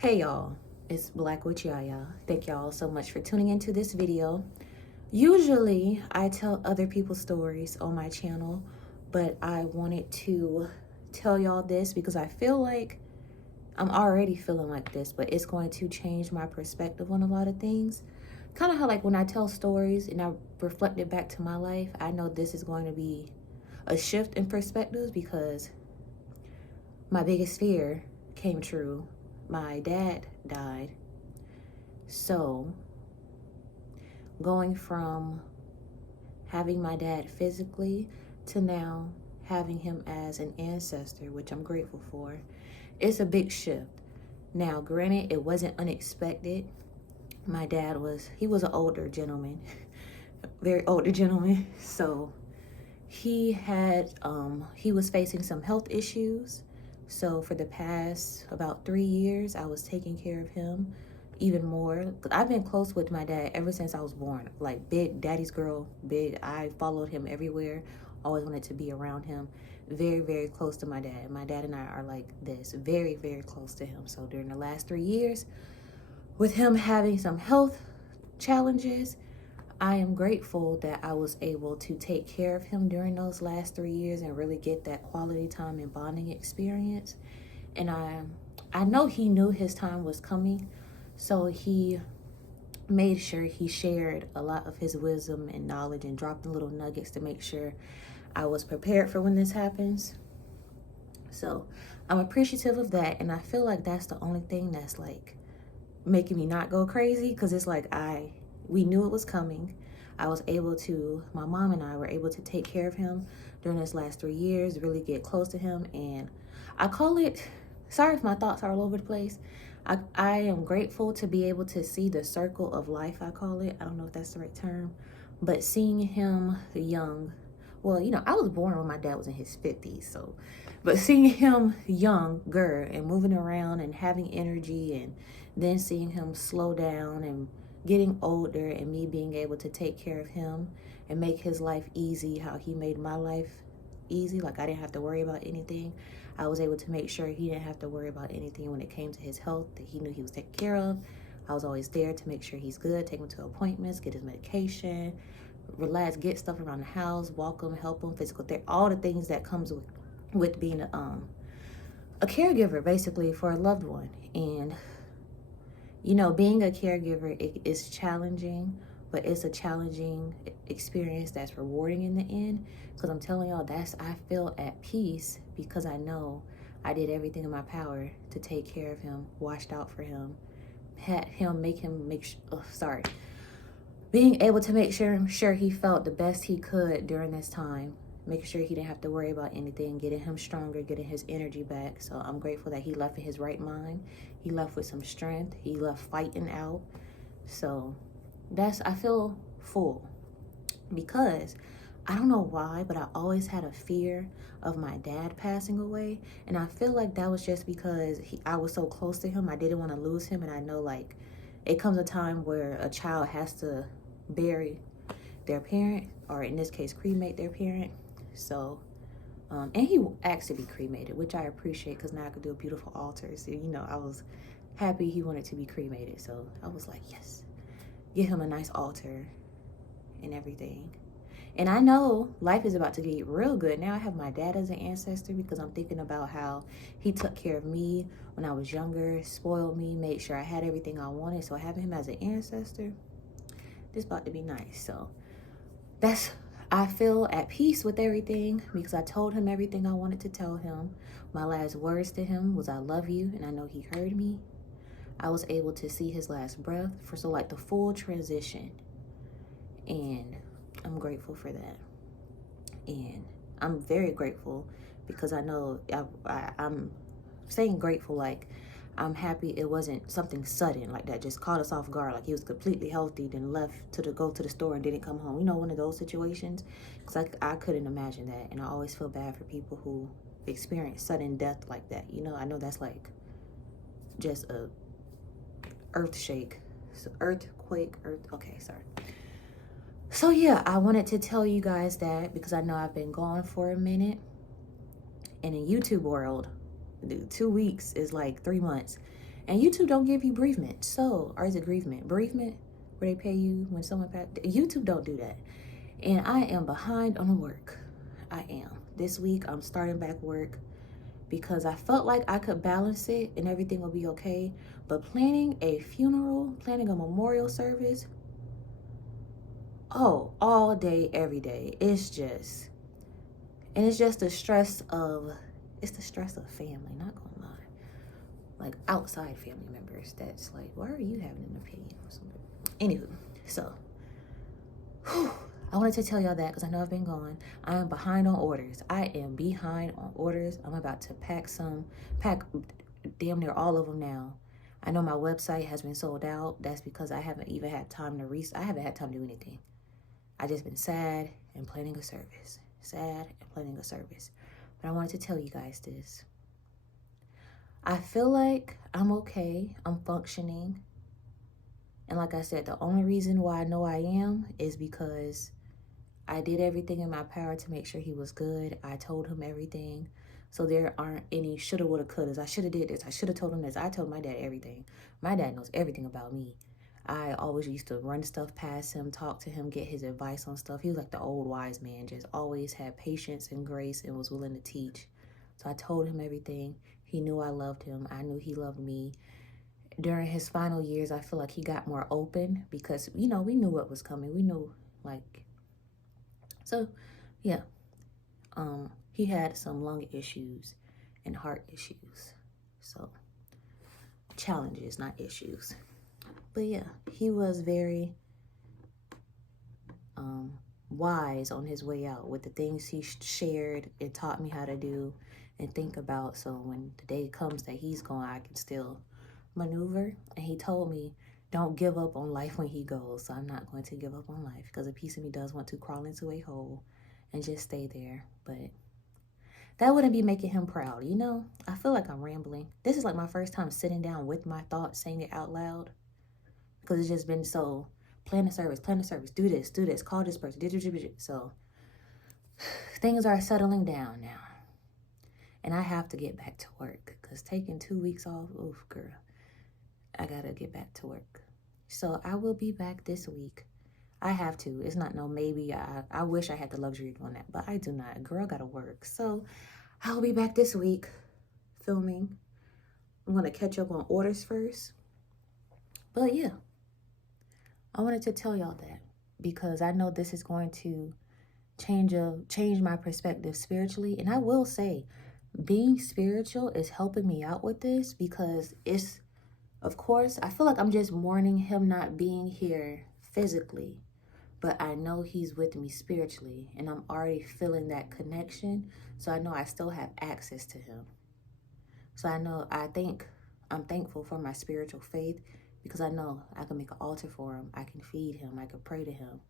Hey y'all, it's Black with Yaya. Thank y'all so much for tuning into this video. Usually I tell other people's stories on my channel, but I wanted to tell y'all this because I feel like I'm already feeling like this, but it's going to change my perspective on a lot of things. Kind of how like when I tell stories and I reflect it back to my life, I know this is going to be a shift in perspectives because my biggest fear came true. My dad died. So, going from having my dad physically to now having him as an ancestor, which I'm grateful for, it's a big shift. Now, granted, it wasn't unexpected. My dad he was an older gentleman, very older gentleman. So, he was facing some health issues. So for the past about 3 years, I was taking care of him even more. I've been close with my dad ever since I was born. Like big daddy's girl, big. I followed him everywhere. Always wanted to be around him. Very, very close to my dad. My dad and I are like this, very, very close to him. So during the last 3 years, with him having some health challenges, I am grateful that I was able to take care of him during those last 3 years and really get that quality time and bonding experience. And I know he knew his time was coming, so he made sure he shared a lot of his wisdom and knowledge and dropped the little nuggets to make sure I was prepared for when this happens. So I'm appreciative of that, and I feel like that's the only thing that's like making me not go crazy, because it's like we knew it was coming. My mom and I were able to take care of him during this last 3 years, really get close to him. And I call it, sorry if my thoughts are all over the place. I am grateful to be able to see the circle of life, I call it. I don't know if that's the right term, but seeing him young, well, I was born when my dad was in his 50s, but seeing him younger and moving around and having energy, and then seeing him slow down and getting older, and me being able to take care of him and make his life easy how he made my life easy. Like I didn't have to worry about anything. I was able to make sure he didn't have to worry about anything when it came to his health, that he knew he was taken care of. I was always there to make sure he's good, take him to appointments, get his medication, relax, get stuff around the house, walk him, help him, physical therapy, all the things that comes with being a caregiver, basically, for a loved one. And being a caregiver, it is challenging, but it's a challenging experience that's rewarding in the end. Because I'm telling y'all, I feel at peace because I know I did everything in my power to take care of him, watched out for him, being able to make sure he felt the best he could during this time, making sure he didn't have to worry about anything, getting him stronger, getting his energy back. So I'm grateful that he left in his right mind. He left with some strength. He left fighting out. So I feel full, because I don't know why, but I always had a fear of my dad passing away. And I feel like that was just because I was so close to him. I didn't want to lose him. And I know like it comes a time where a child has to bury their parent, or in this case, cremate their parent. So, and he asked to be cremated, which I appreciate, because now I could do a beautiful altar. So, I was happy he wanted to be cremated. So I was like, yes, get him a nice altar and everything. And I know life is about to get real good. Now I have my dad as an ancestor, because I'm thinking about how he took care of me when I was younger, spoiled me, made sure I had everything I wanted. So having him as an ancestor, this about to be nice. So I feel at peace with everything, because I told him everything I wanted to tell him. My last words to him was, I love you, and I know he heard me. I was able to see his last breath the full transition. And I'm grateful for that. And I'm very grateful, because I know I'm saying grateful like I'm happy it wasn't something sudden like that, just caught us off guard. Like he was completely healthy, then left to go to the store and didn't come home. One of those situations. Because I couldn't imagine that. And I always feel bad for people who experience sudden death like that. I know that's like just a earthquake. Okay, sorry. So yeah, I wanted to tell you guys that, because I know I've been gone for a minute. And in YouTube world, 2 weeks is like 3 months. And YouTube don't give you bereavement. So, or is it bereavement? Bereavement, where they pay you when someone passed. YouTube don't do that. And I am behind on work. I am. This week, I'm starting back work because I felt like I could balance it and everything will be okay. But planning a funeral, planning a memorial service, oh, all day, every day. It's just the stress of, family, not gonna lie. Like outside family members, that's like, why are you having an opinion or something? Anywho, so, I wanted to tell y'all that because I know I've been gone. I am behind on orders. I'm about to pack damn near all of them now. I know my website has been sold out. That's because I haven't even had time to I haven't had time to do anything. I just been sad and planning a service. But I wanted to tell you guys this. I feel like I'm okay. I'm functioning. And like I said, the only reason why I know I am is because I did everything in my power to make sure he was good. I told him everything. So there aren't any shoulda, woulda, couldas. I shoulda did this. I shoulda told him this. I told my dad everything. My dad knows everything about me. I always used to run stuff past him, talk to him, get his advice on stuff. He was like the old wise man, just always had patience and grace and was willing to teach. So I told him everything. He knew I loved him. I knew he loved me. During his final years, I feel like he got more open because, we knew what was coming. We knew, so, yeah. He had some lung issues and heart issues. So, challenges, not issues. But yeah, he was very wise on his way out with the things he shared and taught me how to do and think about. So when the day comes that he's gone, I can still maneuver. And he told me, don't give up on life when he goes. So I'm not going to give up on life because a piece of me does want to crawl into a hole and just stay there. But that wouldn't be making him proud, I feel like I'm rambling. This is like my first time sitting down with my thoughts, saying it out loud. Because it's just been so, plan the service, do this, call this person, so things are settling down now. And I have to get back to work because taking 2 weeks off, oof, girl, I gotta get back to work. So I will be back this week. I have to. It's not no maybe. I wish I had the luxury of doing that, but I do not. Girl gotta work. So I'll be back this week filming. I'm gonna catch up on orders first. But yeah, I wanted to tell y'all that because I know this is going to change my perspective spiritually. And I will say, being spiritual is helping me out with this because it's, of course, I feel like I'm just mourning him not being here physically, but I know he's with me spiritually and I'm already feeling that connection. So I know I still have access to him. So I'm thankful for my spiritual faith because I know I can make an altar for him. I can feed him. I can pray to him.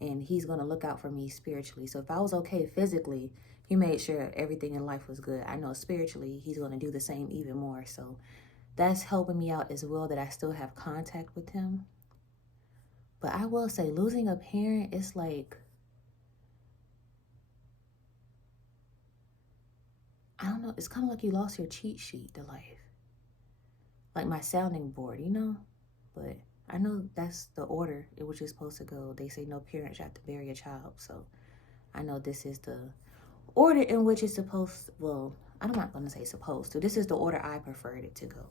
And he's going to look out for me spiritually. So if I was okay physically, he made sure everything in life was good. I know spiritually, he's going to do the same even more. So that's helping me out as well, that I still have contact with him. But I will say, losing a parent, it's like, I don't know, it's kind of like you lost your cheat sheet to life. Like my sounding board, But I know that's the order in which it's supposed to go. They say no parent should have to bury a child. So I know this is the order in which it's supposed to, well, I'm not going to say supposed to. This is the order I preferred it to go.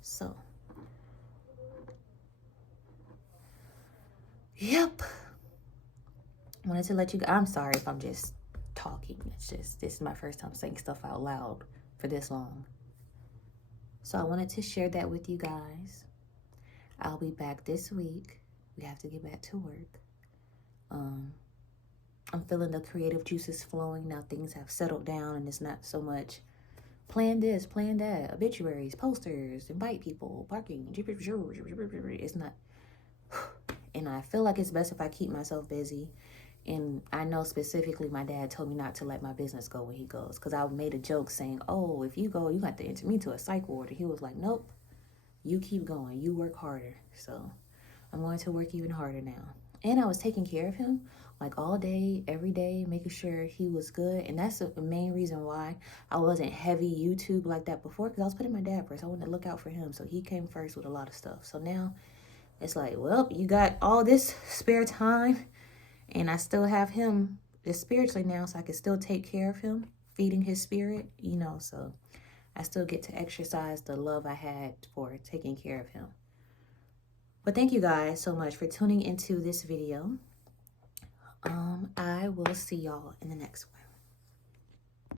So, yep. I wanted to let you, I'm sorry if I'm just talking. It's just, this is my first time saying stuff out loud for this long. So I wanted to share that with you guys. I'll be back this week. We have to get back to work. I'm feeling the creative juices flowing. Now things have settled down and it's not so much plan this, plan that, obituaries, posters, invite people, parking. It's not. And I feel like it's best if I keep myself busy. And I know specifically my dad told me not to let my business go when he goes. Because I made a joke saying, oh, if you go, you got to enter me to a psych ward. And he was like, nope, you keep going. You work harder. So I'm going to work even harder now. And I was taking care of him like all day, every day, making sure he was good. And that's the main reason why I wasn't heavy YouTube like that before, because I was putting my dad first. I wanted to look out for him. So he came first with a lot of stuff. So now it's like, well, you got all this spare time, and I still have him just spiritually now, so I can still take care of him, feeding his spirit, you know. So I still get to exercise the love I had for taking care of him. But thank you guys so much for tuning into this video. I will see y'all in the next one.